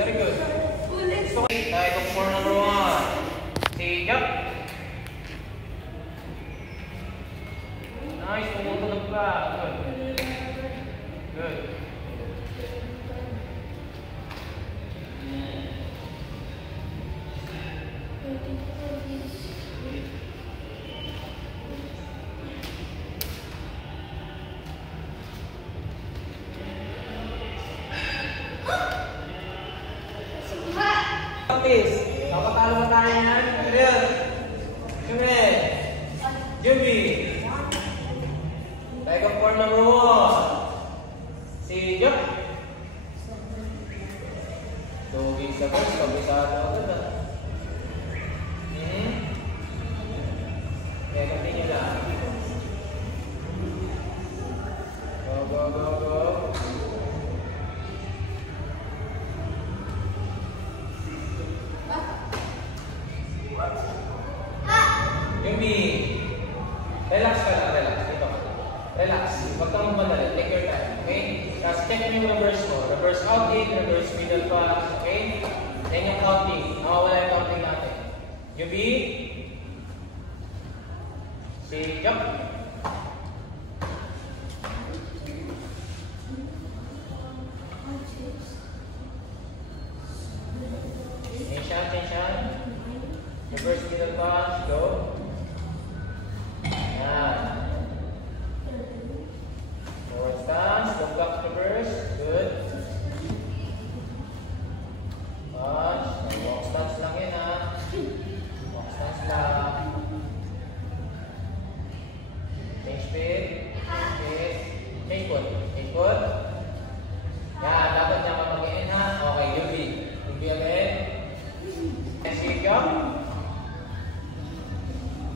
Very good. Tayo go for number 1. Sige, jump. Nice, tumutunog pa. Good. Good. Please, nakapalo mo tayo yan. Gabriel. Gabriel. Juby. Tayo ka for number 1. Si Jok. Dogi sa boss, kabisado agad ah. Kaya continue lang. Go, go, go, go. Yumi, relax ka lang, relax. Ito ka lang. Relax. Huwag kang magmadali. Take your time, okay? Tapos check mo yung reverse mo. Reverse outing, reverse middle pass, okay? Then yung counting. Nawawala yung counting natin. Yumi. Si jump. Tension, tension. Reverse middle pass, go. Forward stance, go back to reverse, good. Punch, walk stance lang yan ha. Walk stance lang. Change speed, change speed, change foot, change foot. Yan, dapat niya kapag-in ha. Okay, UV. UV ulit. Next speed jump.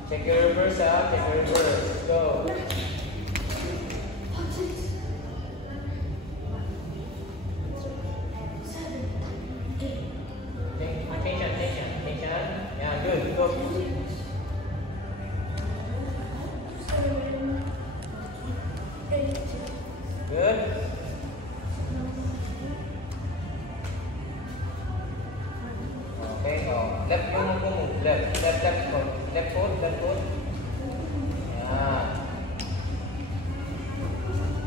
Check your reverse ha, check your reverse. Go. Tension. Yeah, good. Go. Good. Okay, oh. Left move. Left foot. Left foot. Yeah.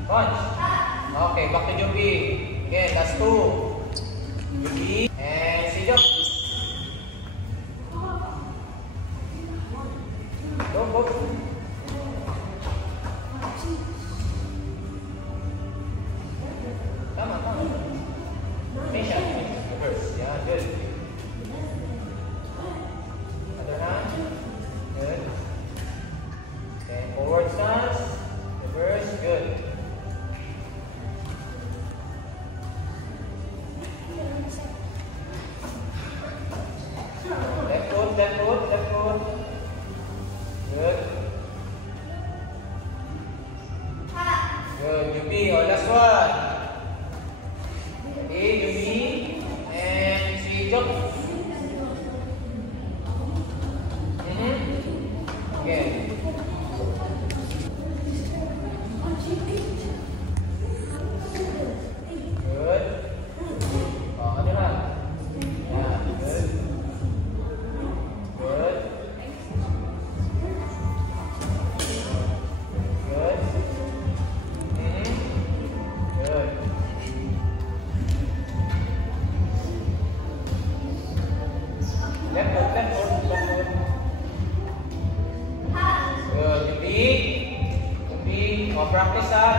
Punch. Okay, back to Juby. Okay, that's 2. Juby. And si Jok. Go. Tama. Tension. Reverse. Yeah, good. Other hand. Good. Okay, forward stance. Reverse. Good. Left foot. Good. Good. Juby. Oh, last one. Okay, Juby. And si Jok. Okay. practice ha.